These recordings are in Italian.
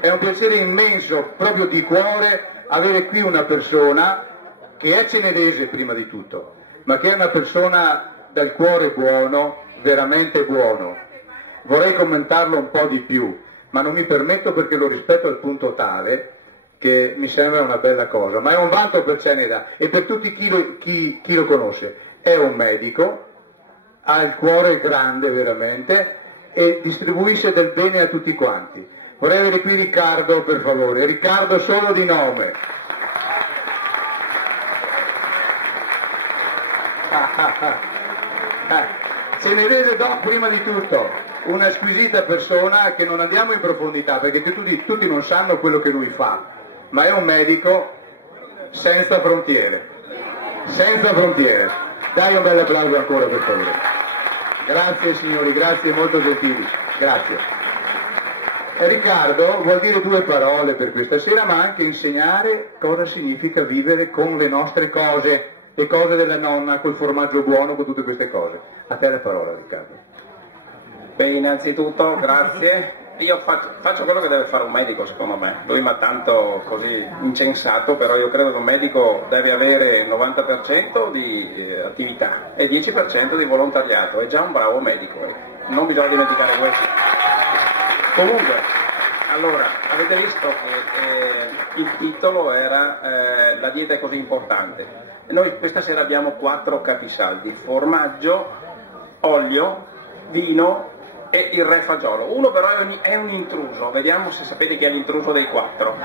è un piacere immenso, proprio di cuore, avere qui una persona che è cenedese prima di tutto, ma che è una persona dal cuore buono, veramente buono. Vorrei commentarlo un po' di più, ma non mi permetto perché lo rispetto al punto tale che mi sembra una bella cosa, ma è un vanto per Ceneda e per tutti chi lo conosce. È un medico, ha il cuore grande veramente e distribuisce del bene a tutti quanti. Vorrei avere qui Riccardo, per favore. Riccardo solo di nome. Cenedese prima di tutto, una squisita persona che non andiamo in profondità perché tutti non sanno quello che lui fa, ma è un medico senza frontiere. Dai un bel applauso ancora, per favore. Grazie signori, grazie, molto gentili, grazie. Riccardo vuol dire due parole per questa sera, ma anche insegnare cosa significa vivere con le nostre cose, le cose della nonna, col formaggio buono, con tutte queste cose. A te la parola, Riccardo. Beh, innanzitutto grazie. Io faccio quello che deve fare un medico, secondo me. Lui mi ha tanto così incensato, però io credo che un medico deve avere il 90% di attività e 10% di volontariato. È già un bravo medico, non bisogna dimenticare questo. Comunque, allora, avete visto che il titolo era La dieta è così importante. Noi questa sera abbiamo 4 capisaldi: formaggio, olio, vino e il re fagiolo. Uno però è un intruso, vediamo se sapete chi è l'intruso dei 4.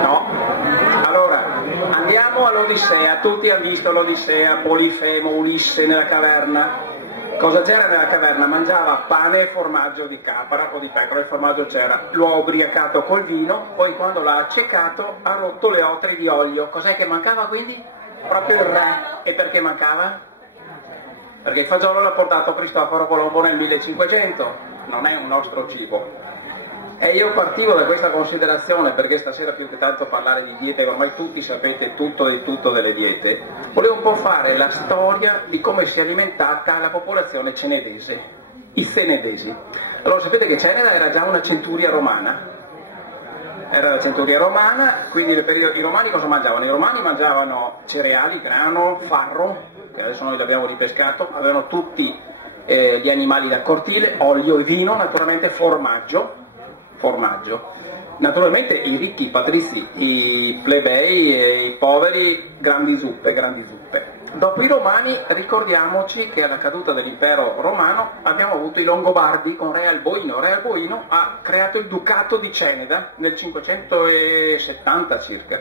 No? Allora, andiamo all'Odissea, tutti hanno visto l'Odissea, Polifemo, Ulisse nella caverna. Cosa c'era nella caverna? Mangiava pane e formaggio di capra o di pecora, il formaggio c'era, lo ha ubriacato col vino, poi quando l'ha accecato ha rotto le otri di olio. Cos'è che mancava quindi? Proprio il re. E perché mancava? Perché il fagiolo l'ha portato Cristoforo Colombo nel 1500, non è un nostro cibo. E io partivo da questa considerazione, perché stasera più che tanto parlare di diete, ormai tutti sapete tutto di tutto delle diete, volevo un po' fare la storia di come si è alimentata la popolazione cenedese, i cenedesi. Allora sapete che Ceneda era già una centuria romana, quindi i romani cosa mangiavano? I romani mangiavano cereali, grano, farro, che adesso noi l'abbiamo ripescato, avevano tutti gli animali da cortile, olio e vino, naturalmente formaggio. Naturalmente i ricchi, i patrizi, i plebei e i poveri, grandi zuppe. Dopo i romani ricordiamoci che alla caduta dell'impero romano abbiamo avuto i Longobardi con Re Alboino. Re Alboino ha creato il ducato di Ceneda nel 570 circa.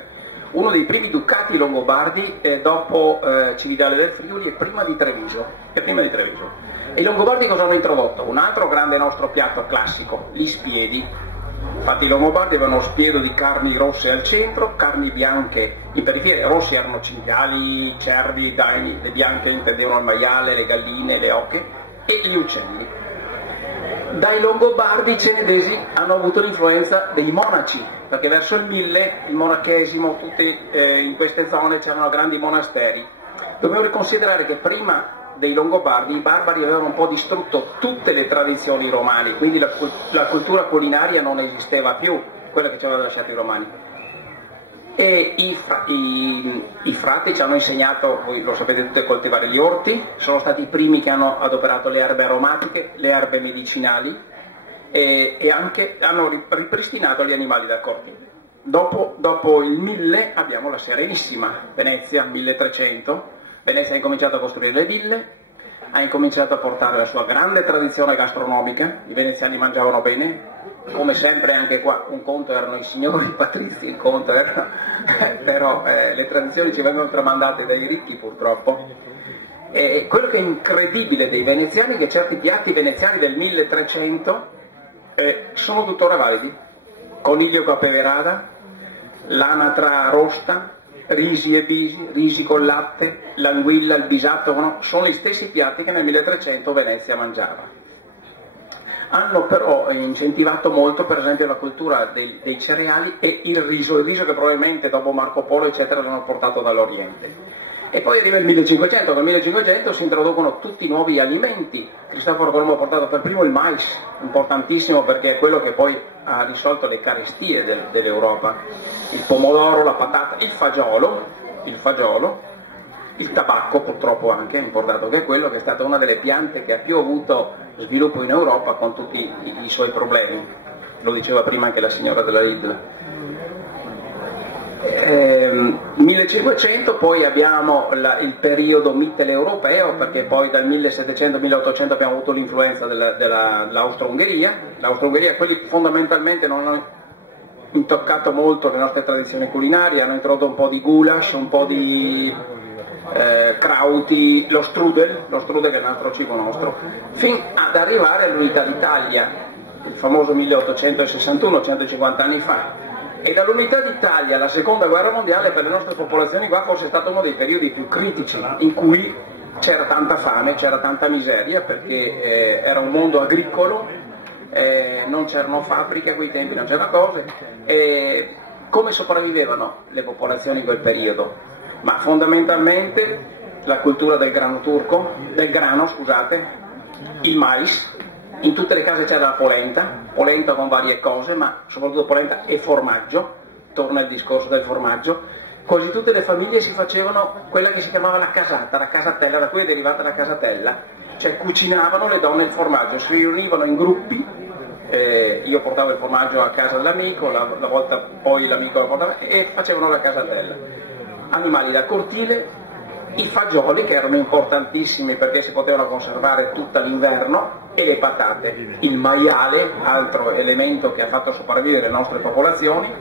Uno dei primi ducati longobardi dopo Cividale del Friuli e prima di Treviso. E i Longobardi cosa hanno introdotto? Un altro grande nostro piatto classico, gli spiedi. Infatti i Longobardi avevano spiedo di carni rosse al centro, carni bianche in periferia. Rossi erano cinghiali, cervi, daini, le bianche intendevano il maiale, le galline, le oche e gli uccelli. Dai Longobardi cenedesi hanno avuto l'influenza dei monaci, perché verso il 1000, il monachesimo, tutte in queste zone c'erano grandi monasteri. Dobbiamo considerare che prima dei Longobardi i barbari avevano un po' distrutto tutte le tradizioni romane, quindi la cultura culinaria non esisteva più, quella che ci avevano lasciato i romani. E i frati ci hanno insegnato, voi lo sapete tutti, a coltivare gli orti, sono stati i primi che hanno adoperato le erbe aromatiche, le erbe medicinali e anche hanno ripristinato gli animali da cortile. Dopo il 1000 abbiamo la Serenissima, Venezia, 1300. Venezia ha incominciato a costruire le ville, ha incominciato a portare la sua grande tradizione gastronomica, i veneziani mangiavano bene, come sempre anche qua un conto erano i signori patrizi, il conto era, però le tradizioni ci vengono tramandate dai ricchi purtroppo. E quello che è incredibile dei veneziani è che certi piatti veneziani del 1300 sono tuttora validi: coniglio con peverada, l'anatra rosta, risi e bisi, risi con latte, l'anguilla, il bisatto, sono gli stessi piatti che nel 1300 Venezia mangiava. Hanno però incentivato molto per esempio la cultura dei cereali e il riso che probabilmente dopo Marco Polo eccetera l'hanno portato dall'Oriente. E poi arriva il 1500, con il 1500 si introducono tutti i nuovi alimenti. Cristoforo Colombo ha portato per primo il mais, importantissimo perché è quello che poi ha risolto le carestie dell'Europa. Il pomodoro, la patata, il fagiolo, il tabacco purtroppo anche, è importato che è quello, che è stata una delle piante che ha più avuto sviluppo in Europa con tutti i suoi problemi. Lo diceva prima anche la signora della Lidl. 1500 poi abbiamo il periodo mitteleuropeo, perché poi dal 1700 al 1800 abbiamo avuto l'influenza dell'Austro-Ungheria. L'Austro-Ungheria, quelli fondamentalmente non hanno intoccato molto le nostre tradizioni culinarie, hanno introdotto un po' di goulash, un po' di krauti, lo strudel è un altro cibo nostro, fin ad arrivare all'unità d'Italia, il famoso 1861, 150 anni fa. E dall'unità d'Italia alla seconda guerra mondiale per le nostre popolazioni qua forse è stato uno dei periodi più critici, in cui c'era tanta fame, c'era tanta miseria, perché era un mondo agricolo, non c'erano fabbriche a quei tempi, non c'erano cose. E come sopravvivevano le popolazioni in quel periodo? Ma fondamentalmente la cultura del grano turco, il mais. In tutte le case c'era la polenta con varie cose, ma soprattutto polenta e formaggio, torna il discorso del formaggio. Quasi tutte le famiglie si facevano quella che si chiamava la casata, la casatella, da cui è derivata la casatella, cioè cucinavano le donne il formaggio, si riunivano in gruppi, io portavo il formaggio a casa dell'amico, la volta poi l'amico lo portava, e facevano la casatella. Animali da cortile, i fagioli che erano importantissimi perché si potevano conservare tutto l'inverno, e le patate, il maiale, altro elemento che ha fatto sopravvivere le nostre popolazioni,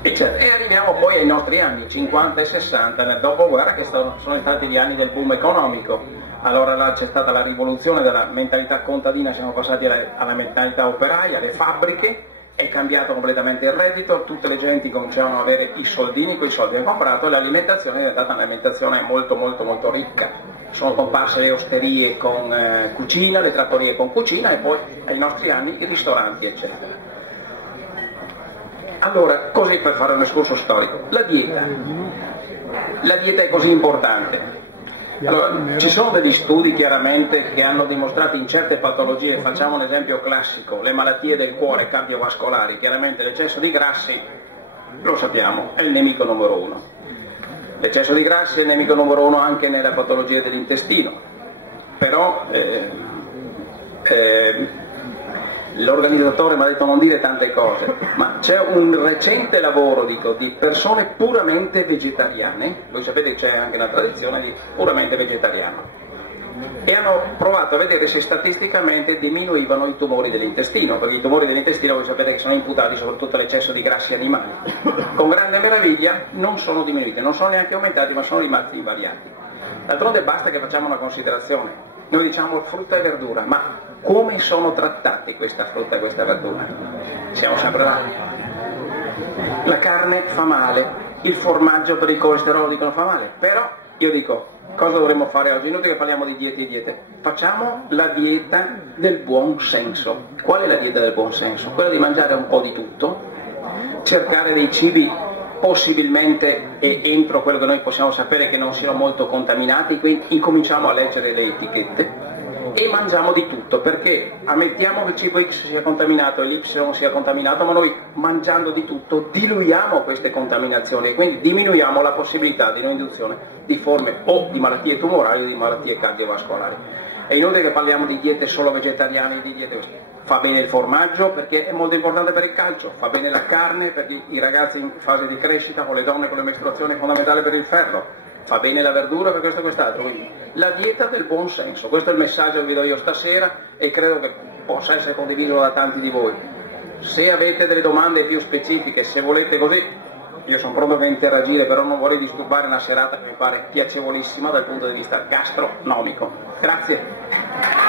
e arriviamo poi ai nostri anni 50 e 60 nel dopoguerra, che sono stati gli anni del boom economico. Allora là c'è stata la rivoluzione della mentalità contadina, siamo passati alla mentalità operaia, le fabbriche, è cambiato completamente il reddito, tutte le genti cominciavano ad avere i soldini, quei soldi che hanno comprato, e l'alimentazione è diventata un'alimentazione molto molto molto ricca. Sono comparse le osterie con cucina, le trattorie con cucina, e poi ai nostri anni i ristoranti, eccetera. Allora, così per fare un escurso storico, la dieta è così importante. Allora, ci sono degli studi chiaramente che hanno dimostrato in certe patologie, facciamo un esempio classico, le malattie del cuore cardiovascolari, chiaramente l'eccesso di grassi, lo sappiamo, è il nemico numero uno. L'eccesso di grassi è il nemico numero uno anche nelle patologie dell'intestino, però l'organizzatore mi ha detto non dire tante cose, ma c'è un recente lavoro, di persone puramente vegetariane, voi sapete che c'è anche una tradizione di puramente vegetariano, e hanno provato a vedere se statisticamente diminuivano i tumori dell'intestino, perché i tumori dell'intestino voi sapete che sono imputati soprattutto all'eccesso di grassi animali. Con grande meraviglia non sono diminuiti, non sono neanche aumentati, ma sono rimasti invariati. D'altronde basta che facciamo una considerazione, noi diciamo frutta e verdura, ma come sono trattati questa frutta e questa verdura? Siamo sempre là. La carne fa male, il formaggio per il colesterolo dicono fa male, però io dico, cosa dovremmo fare oggi? Inutile che parliamo di diete e diete, facciamo la dieta del buon senso. Qual è la dieta del buon senso? Quella di mangiare un po' di tutto, cercare dei cibi possibilmente, e entro quello che noi possiamo sapere, che non siano molto contaminati, quindi incominciamo a leggere le etichette e mangiamo di tutto, perché ammettiamo che il cibo X sia contaminato e l'Y sia contaminato, ma noi mangiando di tutto diluiamo queste contaminazioni e quindi diminuiamo la possibilità di induzione di forme o di malattie tumorali o di malattie cardiovascolari. È inutile che parliamo di diete solo vegetariane, di diete. Fa bene il formaggio perché è molto importante per il calcio, fa bene la carne per i ragazzi in fase di crescita, con le donne con le mestruazioni, è fondamentale per il ferro, fa bene la verdura per questo e quest'altro. Quindi la dieta del buon senso, questo è il messaggio che vi do io stasera e credo che possa essere condiviso da tanti di voi. Se avete delle domande più specifiche, se volete così, io sono pronto a interagire, però non vorrei disturbare una serata che mi pare piacevolissima dal punto di vista gastronomico. Grazie.